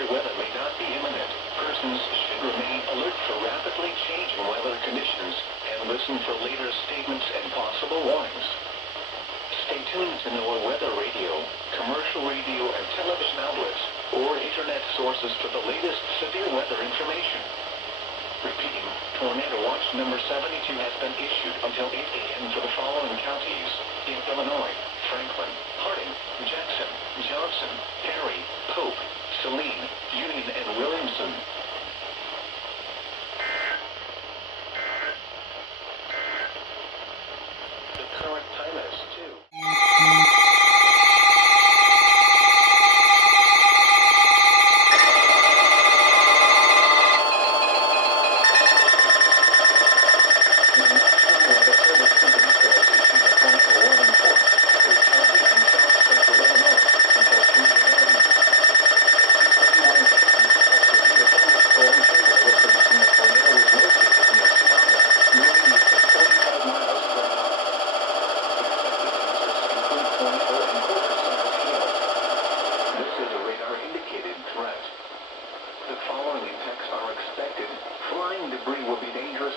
severe weather may not be imminent. Persons should remain alert for rapidly changing weather conditions and listen for later statements and possible warnings. Stay tuned to know our weather radio, commercial radio and television outlets, or internet sources for the latest severe weather information. Repeating, Tornado Watch number 72 has been issued until 8 a.m. for the following counties in Illinois: Franklin, Harding, Jackson, Johnson, Perry, Pope, Saline, Union, and Williamson. The current time is 2.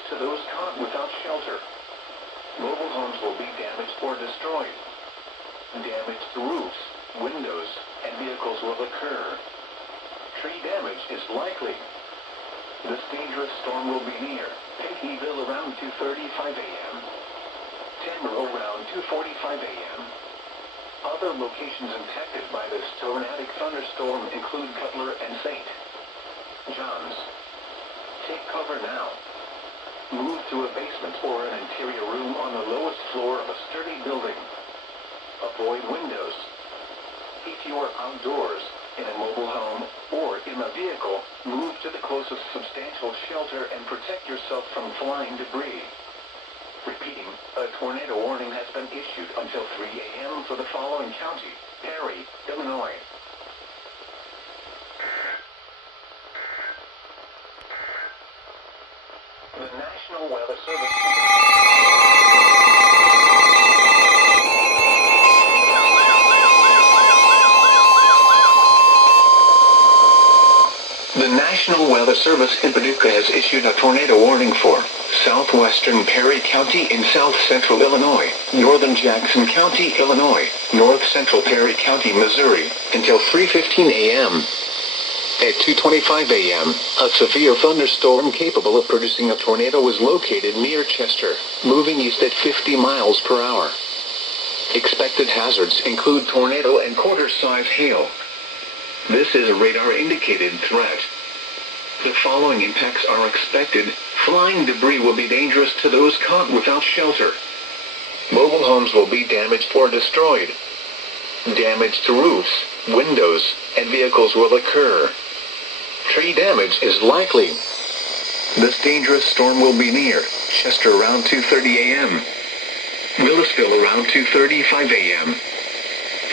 To those caught without shelter. Mobile homes will be damaged or destroyed. Damage to roofs, windows, and vehicles will occur. Tree damage is likely. This dangerous storm will be near Pinckneyville around 2:35 a.m. Timber around 2:45 a.m. Other locations impacted by this tornadic thunderstorm include Cutler and St. John's. Take cover now. Move to a basement or an interior room on the lowest floor of a sturdy building. Avoid windows. If you are outdoors, in a mobile home, or in a vehicle, move to the closest substantial shelter and protect yourself from flying debris. Repeating, a tornado warning has been issued until 3 a.m. for the following county: Perry, Illinois. The National Weather Service. The National Weather Service in Paducah has issued a tornado warning for southwestern Perry County in south-central Illinois, northern Jackson County, Illinois, north-central Perry County, Missouri, until 3:15 a.m. At 2:25 a.m., a severe thunderstorm capable of producing a tornado was located near Chester, moving east at 50 miles per hour. Expected hazards include tornado and quarter-size hail. This is a radar-indicated threat. The following impacts are expected. Flying debris will be dangerous to those caught without shelter. Mobile homes will be damaged or destroyed. Damage to roofs, windows, and vehicles will occur. Tree damage is likely. This dangerous storm will be near Chester around 2:30 a.m. Willisville around 2:35 a.m.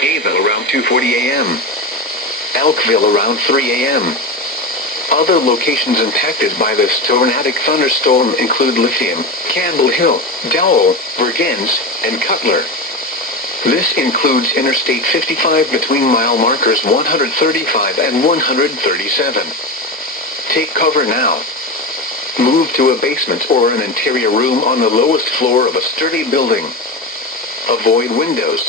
Hayville around 2:40 a.m. Elkville around 3 a.m. Other locations impacted by this tornadic thunderstorm include Lithium, Campbell Hill, Dowell, Vergennes, and Cutler. This includes Interstate 55 between mile markers 135 and 137. Take cover now. Move to a basement or an interior room on the lowest floor of a sturdy building. Avoid windows.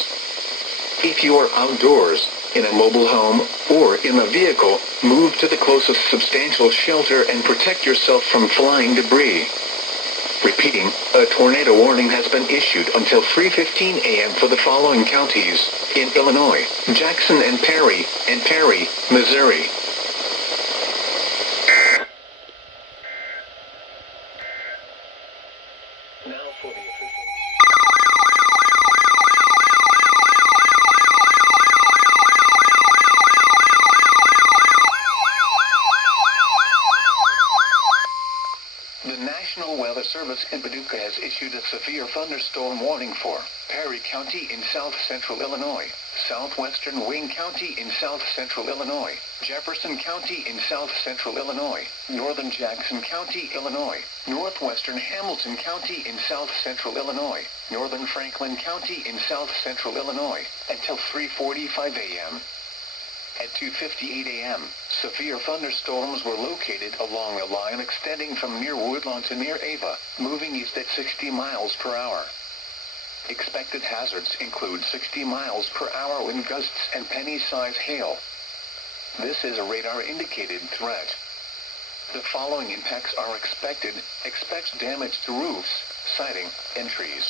If you are outdoors, in a mobile home, or in a vehicle, move to the closest substantial shelter and protect yourself from flying debris. Repeating, a tornado warning has been issued until 3:15 a.m. for the following counties in Illinois: Jackson and Perry, Missouri. Now for the official. The National Weather Service in Paducah has issued a severe thunderstorm warning for Perry County in south-central Illinois, southwestern Wayne County in south-central Illinois, Jefferson County in south-central Illinois, northern Jackson County, Illinois, northwestern Hamilton County in south-central Illinois, northern Franklin County in south-central Illinois, until 3:45 a.m. At 2:58 a.m., severe thunderstorms were located along a line extending from near Woodlawn to near Ava, moving east at 60 miles per hour. Expected hazards include 60 miles per hour wind gusts and penny-size hail. This is a radar-indicated threat. The following impacts are expected. Expect damage to roofs, siding, and trees.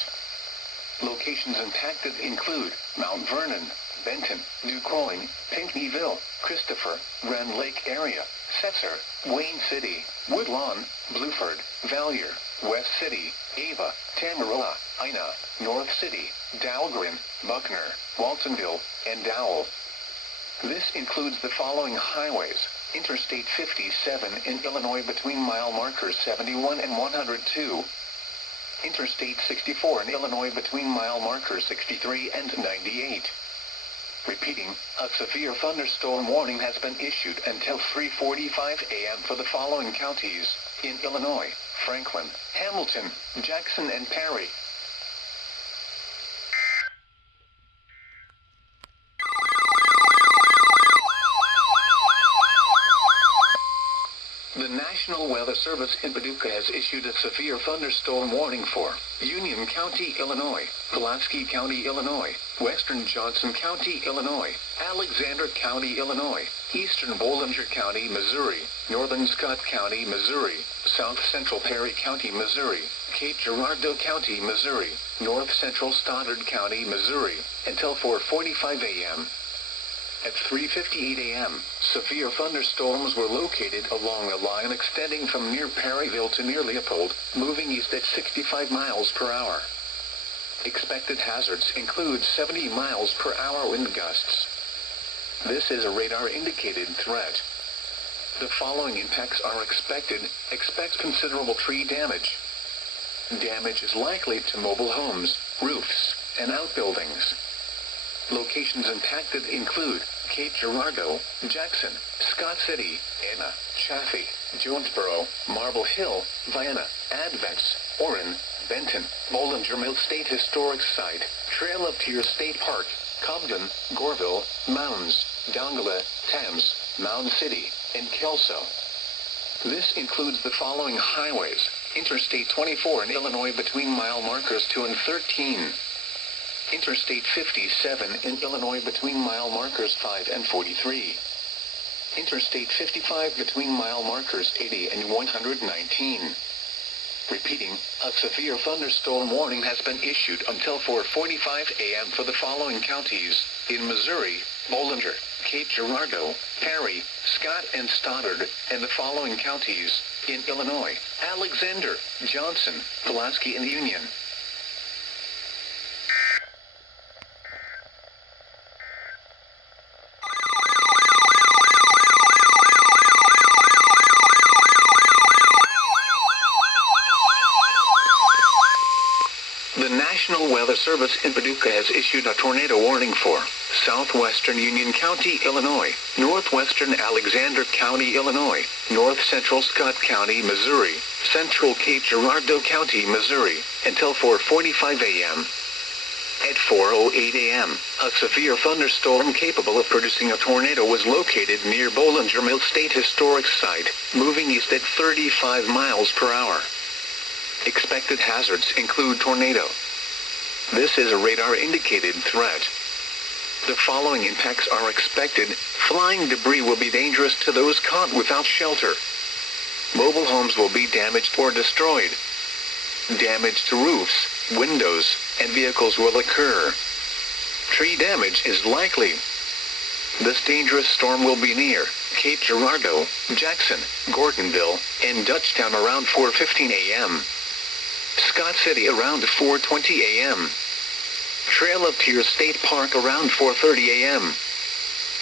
Locations impacted include Mount Vernon, Benton, DuQuoin, Pinckneyville, Christopher, Rend Lake area, Setzer, Wayne City, Woodlawn, Blueford, Valier, West City, Ava, Tamaroa, Ina, North City, Dahlgren, Buckner, Waltonville, and Dowell. This includes the following highways: Interstate 57 in Illinois between mile markers 71 and 102. Interstate 64 in Illinois between mile markers 63 and 98. Repeating, a severe thunderstorm warning has been issued until 3:45 a.m. for the following counties in Illinois: Franklin, Hamilton, Jackson, and Perry. The National Weather Service in Paducah has issued a severe thunderstorm warning for Union County, Illinois, Pulaski County, Illinois, Western Johnson County, Illinois, Alexander County, Illinois, Eastern Bollinger County, Missouri, Northern Scott County, Missouri, South Central Perry County, Missouri, Cape Girardeau County, Missouri, North Central Stoddard County, Missouri, until 4:45 a.m. At 3:58 a.m., severe thunderstorms were located along a line extending from near Perryville to near Leopold, moving east at 65 miles per hour. Expected hazards include 70 miles per hour wind gusts. This is a radar-indicated threat. The following impacts are expected. Expect considerable tree damage. Damage is likely to mobile homes, roofs, and outbuildings. Locations impacted include Cape Girardeau, Jackson, Scott City, Anna, Chaffee, Jonesboro, Marble Hill, Vienna, Advents, Orrin, Benton, Bollinger Mill State Historic Site, Trail of Tears State Park, Cobden, Goreville, Mounds, Dongala, Thames, Mound City, and Kelso. This includes the following highways: Interstate 24 in Illinois between mile markers 2 and 13. Interstate 57 in Illinois between mile markers 5 and 43. Interstate 55 between mile markers 80 and 119. Repeating, a severe thunderstorm warning has been issued until 4:45 a.m. for the following counties in Missouri: Bollinger, Cape Girardeau, Perry, Scott, and Stoddard, and the following counties in Illinois: Alexander, Johnson, Pulaski, and Union. The National Weather Service in Paducah has issued a tornado warning for southwestern Union County, Illinois, northwestern Alexander County, Illinois, north central Scott County, Missouri, central Cape Girardeau County, Missouri, until 4:45 a.m. At 4:08 a.m., a severe thunderstorm capable of producing a tornado was located near Bollinger Mill State Historic Site, moving east at 35 miles per hour. Expected hazards include tornado. This is a radar-indicated threat. The following impacts are expected. Flying debris will be dangerous to those caught without shelter. Mobile homes will be damaged or destroyed. Damage to roofs, windows, and vehicles will occur. Tree damage is likely. This dangerous storm will be near Cape Girardeau, Jackson, Gordonville, and Dutchtown around 4:15 a.m. Scott City around 4:20 a.m. Trail of Tears State Park around 4:30 a.m.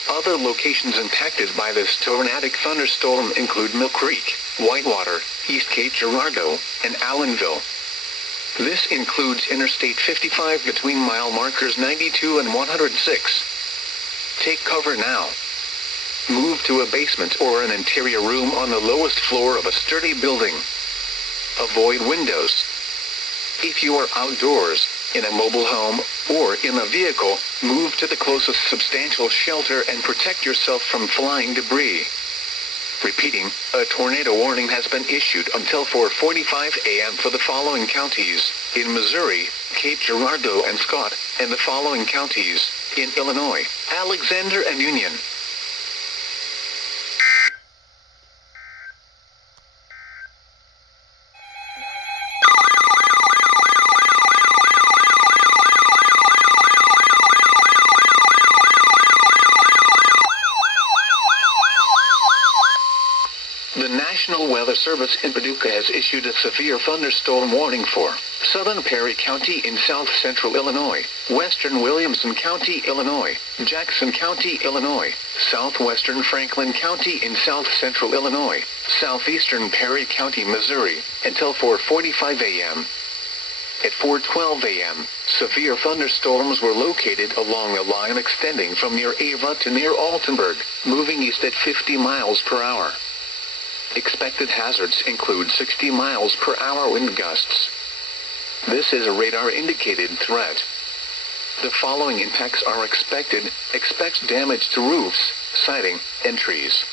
Other locations impacted by this tornadic thunderstorm include Mill Creek, Whitewater, East Cape Girardeau, and Allenville. This includes Interstate 55 between mile markers 92 and 106. Take cover now. Move to a basement or an interior room on the lowest floor of a sturdy building. Avoid windows. If you are outdoors, in a mobile home, or in a vehicle, move to the closest substantial shelter and protect yourself from flying debris. Repeating, a tornado warning has been issued until 4:45 a.m. for the following counties: in Missouri, Cape Girardeau and Scott, and the following counties: in Illinois, Alexander and Union. The National Weather Service in Paducah has issued a severe thunderstorm warning for southern Perry County in south-central Illinois, western Williamson County, Illinois, Jackson County, Illinois, southwestern Franklin County in south-central Illinois, southeastern Perry County, Missouri, until 4:45 a.m. At 4:12 a.m., severe thunderstorms were located along a line extending from near Ava to near Altenburg, moving east at 50 miles per hour. Expected hazards include 60 miles per hour wind gusts. This is a radar-indicated threat. The following impacts are expected. Expect damage to roofs, siding, and trees.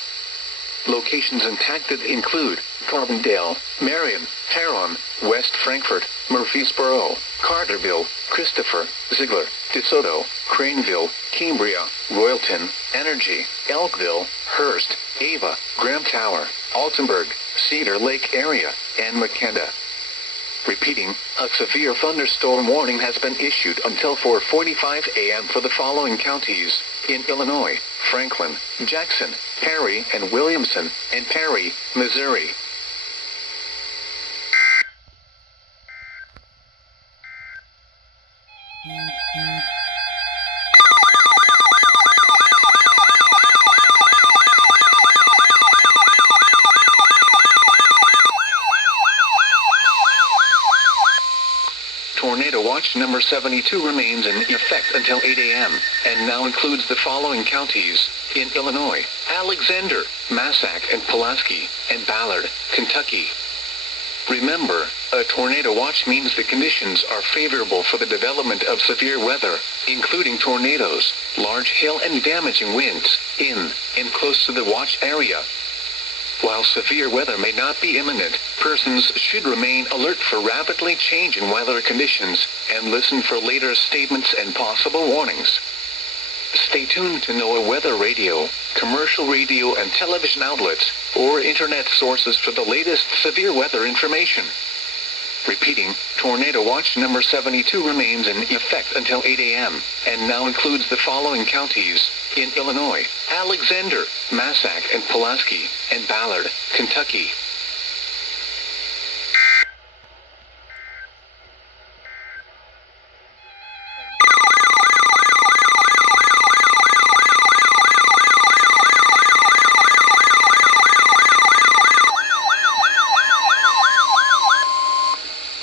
Locations impacted include Carbondale, Marion, Heron, West Frankfort, Murfreesboro, Carterville, Christopher, Ziegler, DeSoto, Craneville, Cambria, Royalton, Energy, Elkville, Hearst, Ava, Graham Tower, Altenburg, Cedar Lake area, and McKenna. Repeating, a severe thunderstorm warning has been issued until 4:45 a.m. for the following counties: in Illinois, Franklin, Jackson, Perry and Williamson, and Perry, Missouri. Tornado Watch number 72 remains in effect until 8 a.m., and now includes the following counties: in Illinois, Alexander, Massac and Pulaski, and Ballard, Kentucky. Remember, a tornado watch means the conditions are favorable for the development of severe weather, including tornadoes, large hail and damaging winds, in and close to the watch area. While severe weather may not be imminent, persons should remain alert for rapidly changing weather conditions, and listen for later statements and possible warnings. Stay tuned to NOAA weather radio, commercial radio and television outlets, or internet sources for the latest severe weather information. Repeating, Tornado Watch number 72 remains in effect until 8 a.m., and now includes the following counties: in Illinois, Alexander, Massac and Pulaski, and Ballard, Kentucky.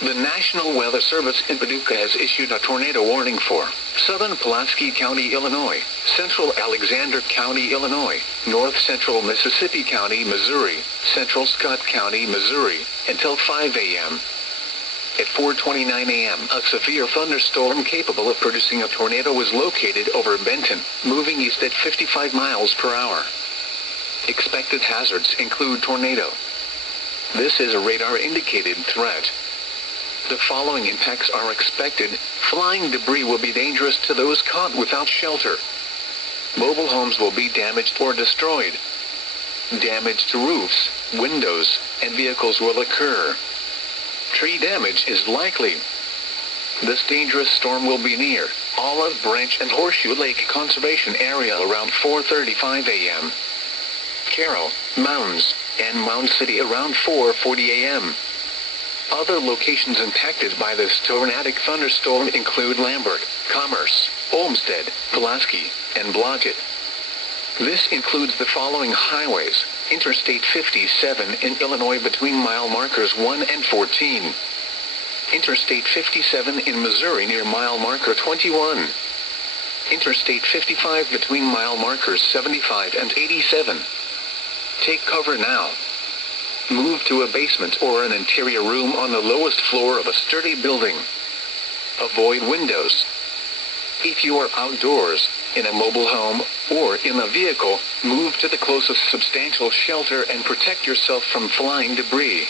The National Weather Service in Paducah has issued a tornado warning for southern Pulaski County, Illinois, central Alexander County, Illinois, north central Mississippi County, Missouri, central Scott County, Missouri, until 5 a.m. At 4:29 a.m., a severe thunderstorm capable of producing a tornado was located over Benton, moving east at 55 miles per hour. Expected hazards include tornado. This is a radar-indicated threat. The following impacts are expected. Flying debris will be dangerous to those caught without shelter. Mobile homes will be damaged or destroyed. Damage to roofs, windows, and vehicles will occur. Tree damage is likely. This dangerous storm will be near Olive Branch and Horseshoe Lake Conservation Area around 4:35 a.m. Carroll, Mounds, and Mound City around 4:40 a.m. Other locations impacted by this tornadic thunderstorm include Lambert, Commerce, Olmsted, Pulaski, and Blodgett. This includes the following highways: Interstate 57 in Illinois between mile markers 1 and 14. Interstate 57 in Missouri near mile marker 21. Interstate 55 between mile markers 75 and 87. Take cover now. Move to a basement or an interior room on the lowest floor of a sturdy building. Avoid windows. If you are outdoors, in a mobile home, or in a vehicle, move to the closest substantial shelter and protect yourself from flying debris.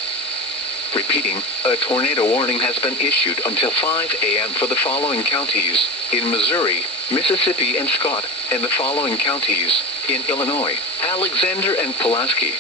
Repeating, a tornado warning has been issued until 5 a.m. for the following counties: in Missouri, Mississippi and Scott, and the following counties: in Illinois, Alexander and Pulaski.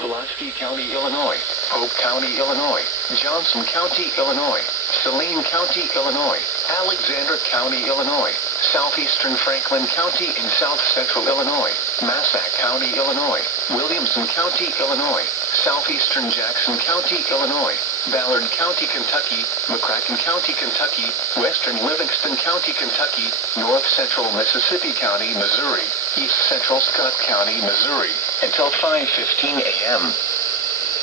Pulaski County, Illinois, Hope County, Illinois, Johnson County, Illinois, Saline County, Illinois, Alexander County, Illinois, Southeastern Franklin County in South Central Illinois, Massac County, Illinois, Williamson County, Illinois, Southeastern Jackson County, Illinois, Ballard County, Kentucky, McCracken County, Kentucky, Western Livingston County, Kentucky, North Central Mississippi County, Missouri, East Central Scott County, Missouri, until 5:15 a.m.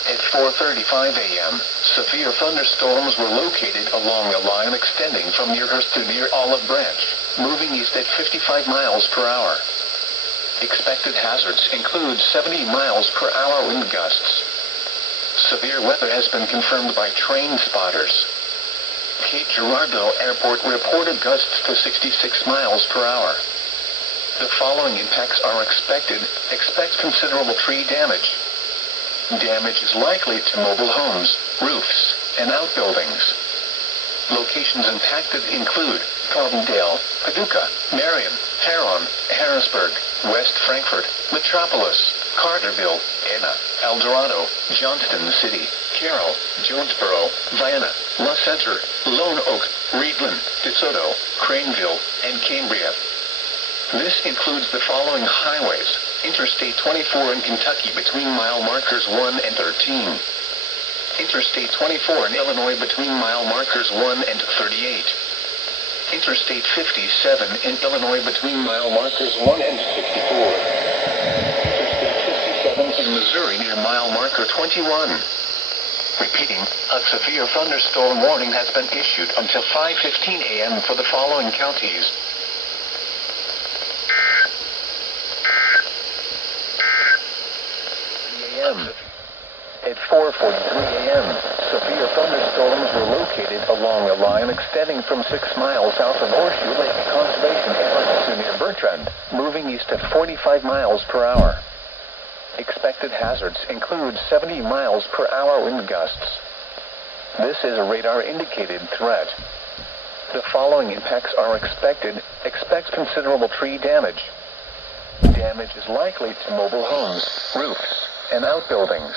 At 4:35 a.m., severe thunderstorms were located along a line extending from near Hearst to near Olive Branch, moving east at 55 miles per hour. Expected hazards include 70 miles per hour wind gusts. Severe weather has been confirmed by train spotters. Cape Girardeau Airport reported gusts to 66 miles per hour. The following impacts are expected. Expect considerable tree damage. Damage is likely to mobile homes, roofs, and outbuildings. Locations impacted include Carbondale, Paducah, Marion, Huron, Harrisburg, West Frankfort, Metropolis, Carterville, Anna, El Dorado, Johnston City, Carroll, Jonesboro, Vienna, La Center, Lone Oak, Reedland, DeSoto, Craneville, and Cambria. This includes the following highways: Interstate 24 in Kentucky between mile markers 1 and 13. Interstate 24 in Illinois between mile markers 1 and 38. Interstate 57 in Illinois between mile markers 1 and 64. Interstate 57 in Missouri near mile marker 21. Repeating, a severe thunderstorm warning has been issued until 5:15 a.m. for the following counties: At 4:43 a.m., severe thunderstorms were located along a line extending from 6 miles south of Horseshoe Lake Conservation Area to near Bertrand, moving east at 45 miles per hour. Expected hazards include 70 miles per hour wind gusts. This is a radar-indicated threat. The following impacts are expected. Expect considerable tree damage. Damage is likely to mobile homes, roofs, and outbuildings.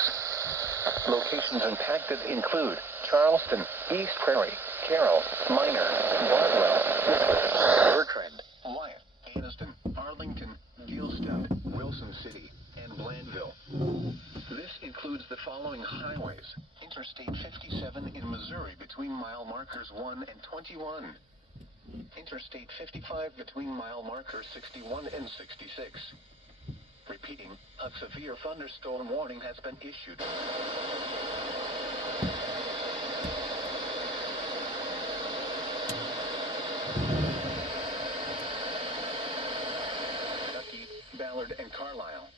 Locations impacted include Charleston, East Prairie, Carroll, Minor, Bardwell, Whistler, Bertrand, Wyatt, Anniston, Arlington, Gilstad, Wilson City, and Blandville. This includes the following highways: Interstate 57 in Missouri between mile markers 1 and 21. Interstate 55 between mile markers 61 and 66. Repeating, a severe thunderstorm warning has been issued. Kentucky, Ballard, and Carlisle.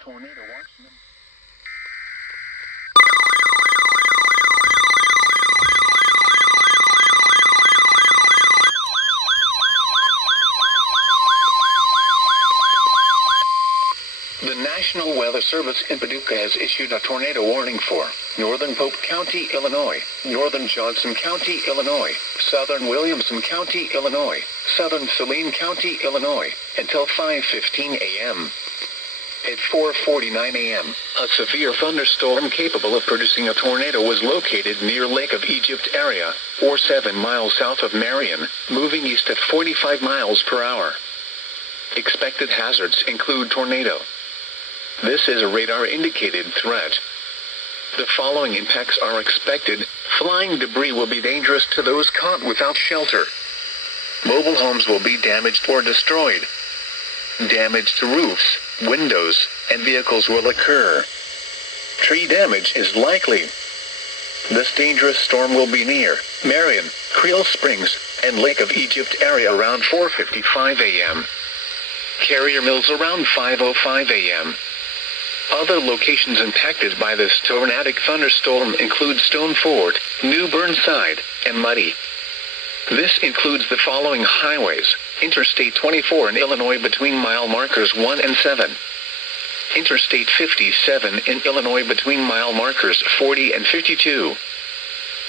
Tornado watchman. The National Weather Service in Paducah has issued a tornado warning for northern Pope County, Illinois, northern Johnson County, Illinois, southern Williamson County, Illinois, southern Saline County, Illinois, until 5:15 a.m. At 4:49 a.m., a severe thunderstorm capable of producing a tornado was located near Lake of Egypt area, or 7 miles south of Marion, moving east at 45 miles per hour. Expected hazards include tornado. This is a radar-indicated threat. The following impacts are expected. Flying debris will be dangerous to those caught without shelter. Mobile homes will be damaged or destroyed. Damage to roofs, windows, and vehicles will occur. Tree damage is likely. This dangerous storm will be near Marion, Creel Springs, and Lake of Egypt area around 4:55 a.m. Carrier Mills around 5:05 a.m. Other locations impacted by this tornadic thunderstorm include Stone Fort, New Burnside, and Muddy. This includes the following highways: Interstate 24 in Illinois between mile markers 1 and 7. Interstate 57 in Illinois between mile markers 40 and 52.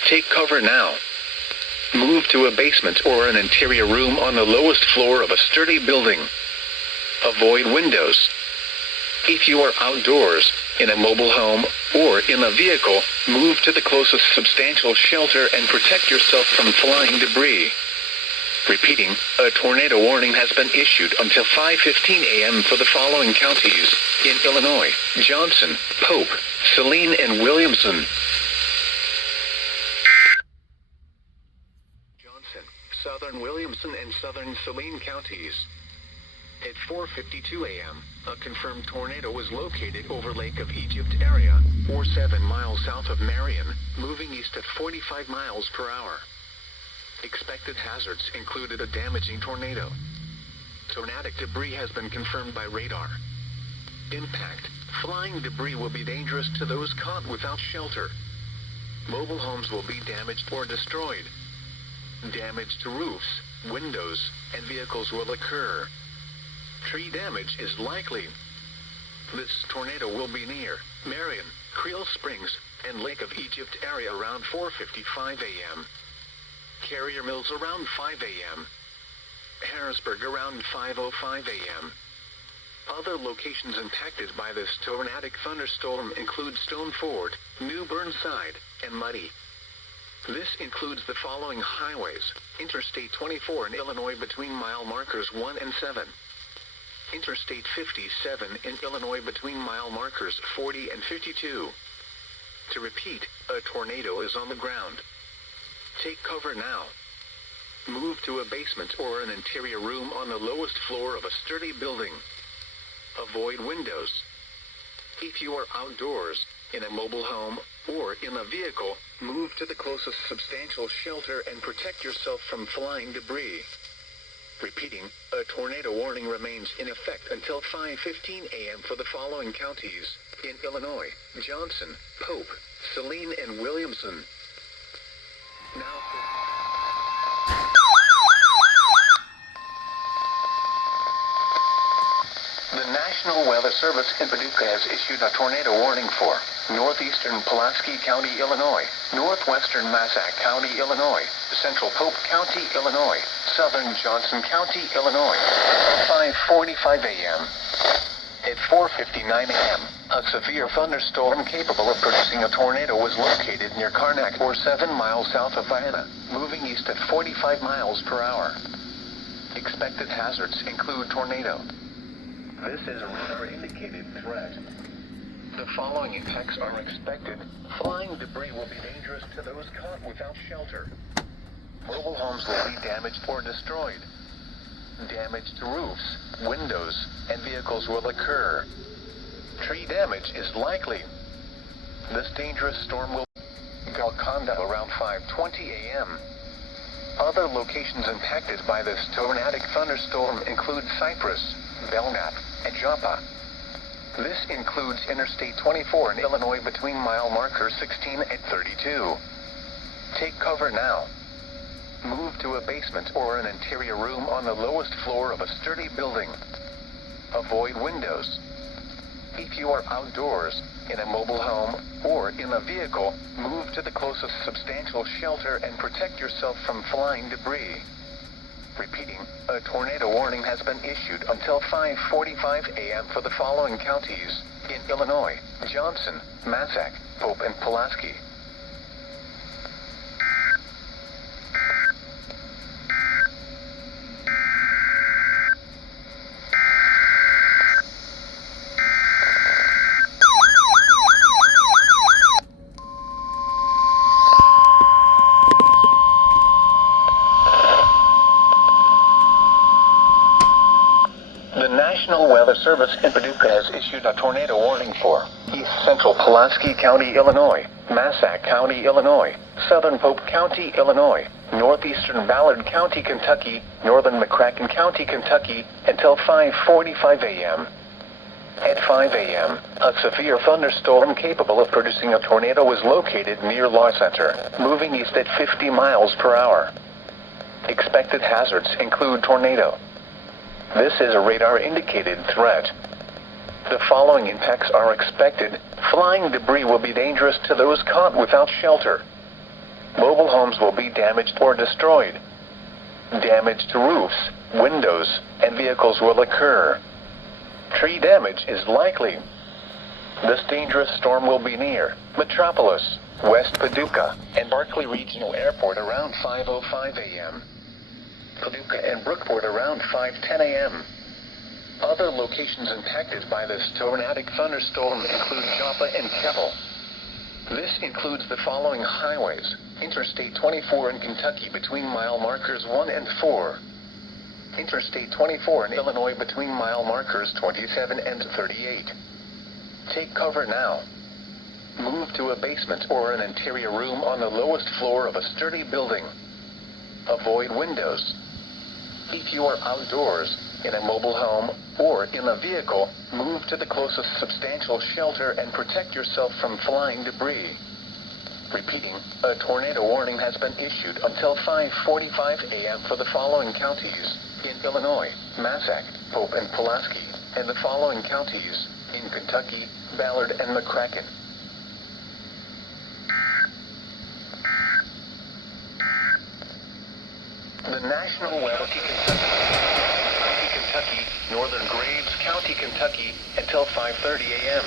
Take cover now. Move to a basement or an interior room on the lowest floor of a sturdy building. Avoid windows. If you are outdoors, in a mobile home, or in a vehicle, move to the closest substantial shelter and protect yourself from flying debris. Repeating, a tornado warning has been issued until 5:15 a.m. for the following counties in Illinois: Johnson, Pope, Saline, and Williamson. Johnson, Southern Williamson, and Southern Saline counties. At 4:52 a.m., a confirmed tornado was located over Lake of Egypt area, 7 miles south of Marion, moving east at 45 miles per hour. Expected hazards included a damaging tornado. Tornadic debris has been confirmed by radar. Impact: flying debris will be dangerous to those caught without shelter. Mobile homes will be damaged or destroyed. Damage to roofs, windows, and vehicles will occur. Tree damage is likely. This tornado will be near Marion, Creel Springs, and Lake of Egypt area around 4:55 a.m. Carrier Mills around 5 a.m. Harrisburg around 5:05 a.m. Other locations impacted by this tornadic thunderstorm include Stone Fort, New Burnside, and Muddy. This includes the following highways: Interstate 24 in Illinois between mile markers 1 and 7. Interstate 57 in Illinois between mile markers 40 and 52. To repeat, a tornado is on the ground. Take cover now. Move to a basement or an interior room on the lowest floor of a sturdy building. Avoid windows. If you are outdoors, in a mobile home, or in a vehicle, move to the closest substantial shelter and protect yourself from flying debris. Repeating, a tornado warning remains in effect until 5:15 a.m. for the following counties in Illinois: Johnson, Pope, Saline, and Williamson. Now the National Weather Service in Paducah has issued a tornado warning for northeastern Pulaski County, Illinois, northwestern Massac County, Illinois, central Pope County, Illinois, southern Johnson County, Illinois. 5:45 a.m. At 4:59 a.m., a severe thunderstorm capable of producing a tornado was located near Karnak, 7 miles south of Vienna, moving east at 45 miles per hour. Expected hazards include tornado. This is a radar-indicated threat. The following impacts are expected. Flying debris will be dangerous to those caught without shelter. Mobile homes will be damaged or destroyed. Damage to roofs, windows, and vehicles will occur. Tree damage is likely. This dangerous storm will Golconda around 5:20 a.m. Other locations impacted by this tornadic thunderstorm include Cypress, Belknap, and Joppa. This includes Interstate 24 in Illinois between mile markers 16 and 32. Take cover now. Move to a basement or an interior room on the lowest floor of a sturdy building. Avoid windows. If you are outdoors, in a mobile home, or in a vehicle, move to the closest substantial shelter and protect yourself from flying debris. Repeating, a tornado warning has been issued until 5:45 a.m. for the following counties in Illinois: Johnson, Massac, Pope, and Pulaski. The National Weather Service Service in Paducah has issued a tornado warning for East Central Pulaski County, Illinois, Massac County, Illinois, Southern Pope County, Illinois, Northeastern Ballard County, Kentucky, Northern McCracken County, Kentucky, until 5:45 a.m. At 5 a.m., a severe thunderstorm capable of producing a tornado was located near Law Center, moving east at 50 miles per hour. Expected hazards include tornado. This is a radar-indicated threat. The following impacts are expected. Flying debris will be dangerous to those caught without shelter. Mobile homes will be damaged or destroyed. Damage to roofs, windows, and vehicles will occur. Tree damage is likely. This dangerous storm will be near Metropolis, West Paducah, and Barkley Regional Airport around 5:05 a.m. Paducah and Brookport around 5:10 a.m. Other locations impacted by this tornadic thunderstorm include Joppa and Keppel. This includes the following highways: Interstate 24 in Kentucky between mile markers 1 and 4. Interstate 24 in Illinois between mile markers 27 and 38. Take cover now. Move to a basement or an interior room on the lowest floor of a sturdy building. Avoid windows. If you are outdoors, in a mobile home, or in a vehicle, move to the closest substantial shelter and protect yourself from flying debris. Repeating, a tornado warning has been issued until 5:45 a.m. for the following counties in Illinois: Massac, Pope, and Pulaski, and the following counties in Kentucky: Ballard and McCracken. The National Weather Kentucky, Northern Graves County, Kentucky, until 5:30 a.m.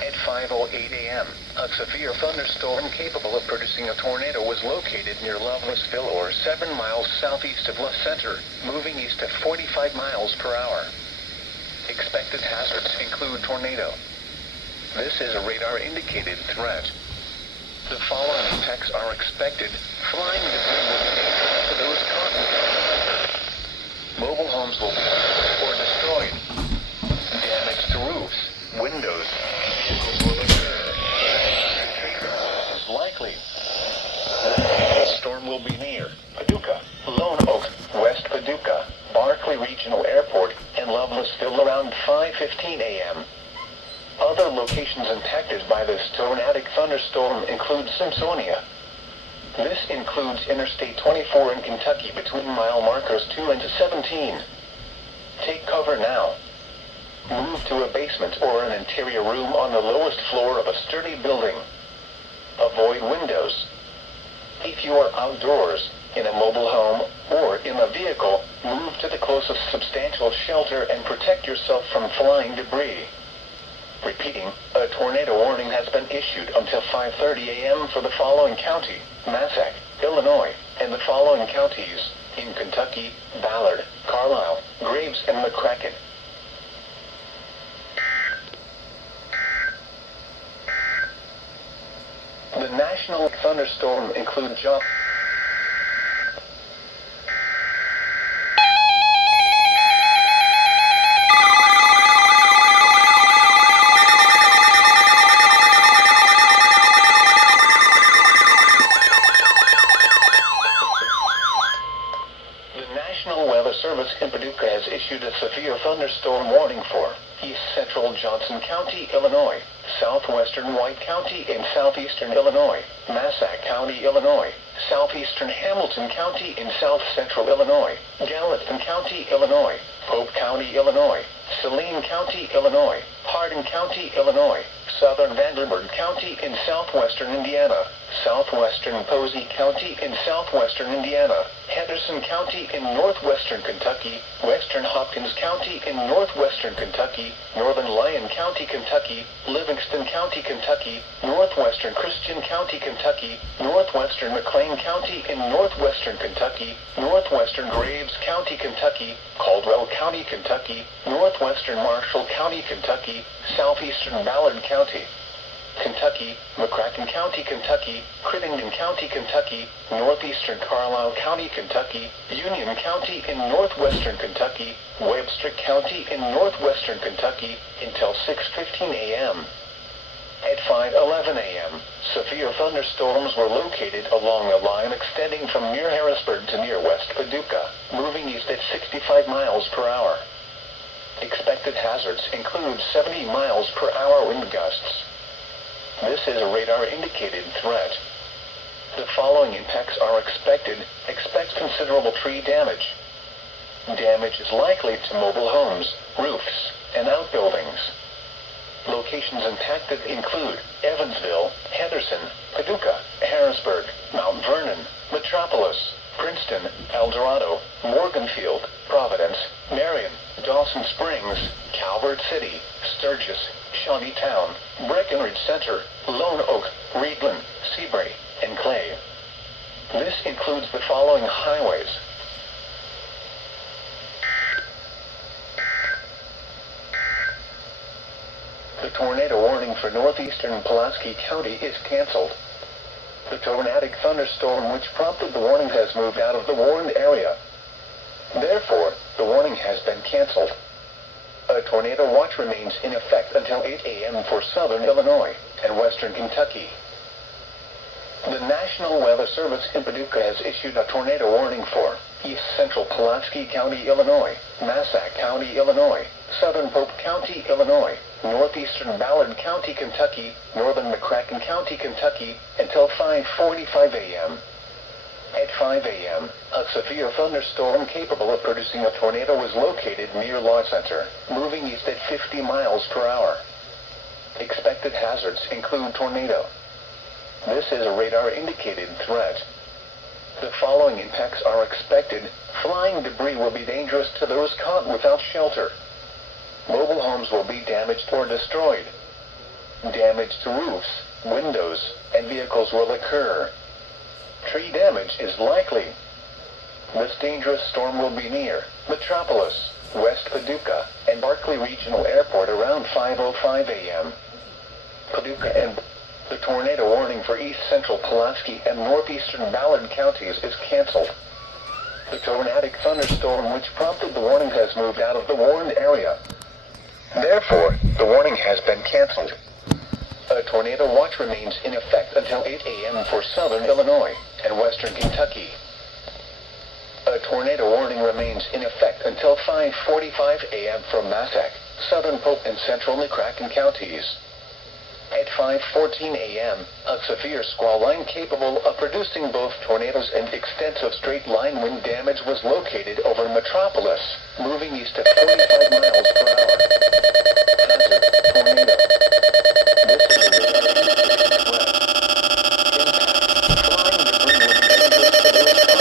At 5:08 a.m., a severe thunderstorm capable of producing a tornado was located near Lovelessville or 7 miles southeast of La Center, moving east at 45 miles per hour. Expected hazards include tornado. This is a radar-indicated threat. The following impacts are expected. Flying debris will be dangerous to those caught without shelter. Mobile homes will be damaged or destroyed. Damage to roofs, windows, vehicles will occur. Is likely. The storm will be near Paducah, Lone Oak, West Paducah, Barkley Regional Airport, and Lovelessville around 5:15 a.m. Other locations impacted by this tornadic thunderstorm include Simpsonia. This includes Interstate 24 in Kentucky between mile markers 2 and 17. Take cover now. Move to a basement or an interior room on the lowest floor of a sturdy building. Avoid windows. If you are outdoors, in a mobile home, or in a vehicle, move to the closest substantial shelter and protect yourself from flying debris. Repeating, a tornado warning has been issued until 5:30 a.m. for the following county: Massac, Illinois, and the following counties in Kentucky: Ballard, Carlisle, Graves, and McCracken. The national thunderstorm includes Joppa. Service in Paducah has issued a severe thunderstorm warning for East Central Johnson County, Illinois, Southwestern White County in Southeastern Illinois, Massac County, Illinois, Southeastern Hamilton County in South Central Illinois, Gallatin County, Illinois, Pope County, Illinois, Saline County, Illinois, Hardin County, Illinois, Southern Vanderburgh County in Southwestern Indiana, Southwestern Posey County in Southwestern Indiana, Henderson County in Northwestern Kentucky, Western Hopkins County in Northwestern Kentucky, Northern Lyon County, Kentucky, Livingston County, Kentucky, Northwestern Christian County, Kentucky, Northwestern McLean County in Northwestern Kentucky, Northwestern Graves County, Kentucky, Caldwell County, Kentucky, Northwestern Marshall County, Kentucky, Southeastern Ballard County. Kentucky, McCracken County, Kentucky, Crittenden County, Kentucky, northeastern Carlisle County, Kentucky, Union County in northwestern Kentucky, Webster County in northwestern Kentucky, until 6:15 a.m. At 5:11 a.m., severe thunderstorms were located along a line extending from near Harrisburg to near West Paducah, moving east at 65 miles per hour. Expected hazards include 70 miles per hour wind gusts. This is a radar-indicated threat. The following impacts are expected. Expect considerable tree damage. Damage is likely to mobile homes, roofs, and outbuildings. Locations impacted include Evansville, Henderson, Paducah, Harrisburg, Mount Vernon, Metropolis, Princeton, El Dorado, Morganfield, Providence, Marion, Dawson Springs, Calvert City, Sturgis, Shawneetown, Breckenridge Center, Lone Oak, Reedland, Seabury, and Clay. This includes the following highways. The tornado warning for northeastern Pulaski County is canceled. The tornadic thunderstorm which prompted the warning has moved out of the warned area. Therefore, the warning has been canceled. A tornado watch remains in effect until 8 a.m. for southern Illinois and western Kentucky. The National Weather Service in Paducah has issued a tornado warning for east central Pulaski County, Illinois, Massac County, Illinois, southern Pope County, Illinois, northeastern Ballard County, Kentucky, northern McCracken County, Kentucky, until 5:45 a.m. At 5 a.m., a severe thunderstorm capable of producing a tornado was located near Law Center, moving east at 50 miles per hour. Expected hazards include tornado. This is a radar-indicated threat. The following impacts are expected. Flying debris will be dangerous to those caught without shelter. Mobile homes will be damaged or destroyed. Damage to roofs, windows, and vehicles will occur. Tree damage is likely. This dangerous storm will be near Metropolis, West Paducah, and Barkley Regional Airport around 5:05 a.m. Paducah and the tornado warning for east central Pulaski and northeastern Ballard counties is canceled. The tornadic thunderstorm which prompted the warning has moved out of the warned area. Therefore, the warning has been canceled. A tornado watch remains in effect until 8 a.m. for southern Illinois and western Kentucky. A tornado warning remains in effect until 5:45 a.m. for Massac, southern Pope, and central McCracken counties. At 5:14 a.m., a severe squall line capable of producing both tornadoes and extensive straight-line wind damage was located over Metropolis, moving east at 45 miles per hour. Hazard, tornado. This is a radar-indicated threat. Impact, flying debris will be dangerous to those caught without shelter.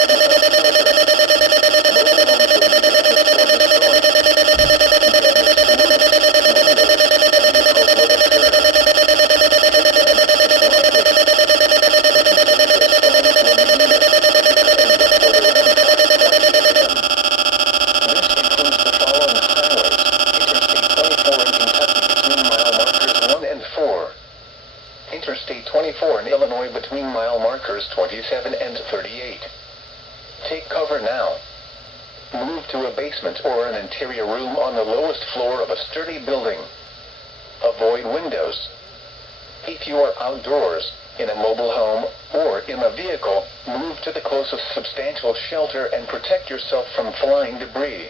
Mobile homes will be damaged or destroyed. Damage to roofs, windows, and vehicles will occur. Interstate 24 in Illinois between mile markers 27 and 38. Take cover now. Move to a basement or an interior room on the lowest floor of a sturdy building. Avoid windows. If you are outdoors, in a mobile home, or in a vehicle, move to the closest substantial shelter and protect yourself from flying debris.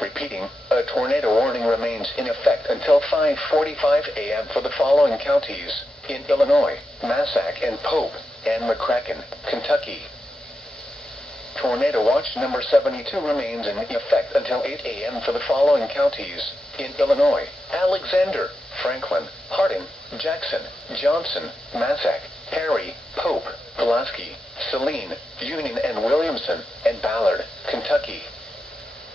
Repeating, a tornado warning remains in effect until 5:45 a.m. for the following counties in Illinois, Massac and Pope, and McCracken, Kentucky. Tornado watch number 72 remains in effect until 8 a.m. for the following counties in Illinois, Alexander, Franklin, Hardin, Jackson, Johnson, Massac, Perry, Pope, Pulaski, Saline, Union and Williamson, and Ballard, Kentucky.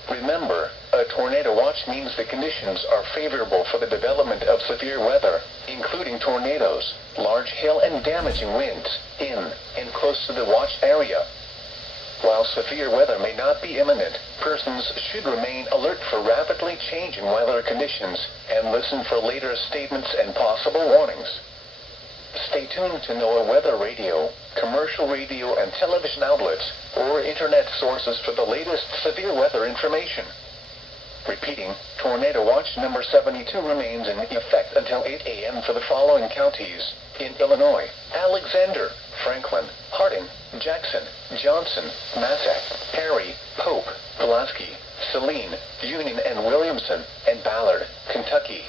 Remember, a tornado watch means the conditions are favorable for the development of severe weather, including tornadoes, large hail and damaging winds, in and close to the watch area. While severe weather may not be imminent, persons should remain alert for rapidly changing weather conditions and listen for later statements and possible warnings. Stay tuned to NOAA weather radio, commercial radio and television outlets, or internet sources for the latest severe weather information. Repeating, Tornado Watch number 72 remains in effect until 8 a.m. for the following counties in Illinois: Alexander, Franklin, Harding, Jackson, Johnson, Massac, Perry, Pope, Pulaski, Saline, Union and Williamson, and Ballard, Kentucky.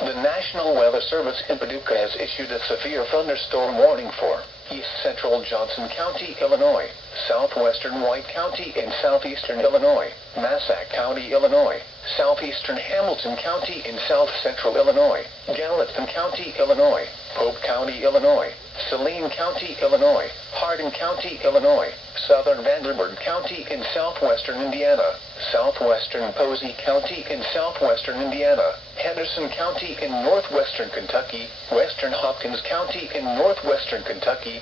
The National Weather Service in Paducah has issued a severe thunderstorm warning for East Central Johnson County, Illinois, Southwestern White County in Southeastern Illinois, Massac County, Illinois, Southeastern Hamilton County in South Central Illinois, Gallatin County, Illinois, Pope County, Illinois, Saline County, Illinois, Hardin County, Illinois, Southern Vanderburgh County in Southwestern Indiana, Southwestern Posey County in Southwestern Indiana, Henderson County in Northwestern Kentucky, Western Hopkins County in Northwestern Kentucky,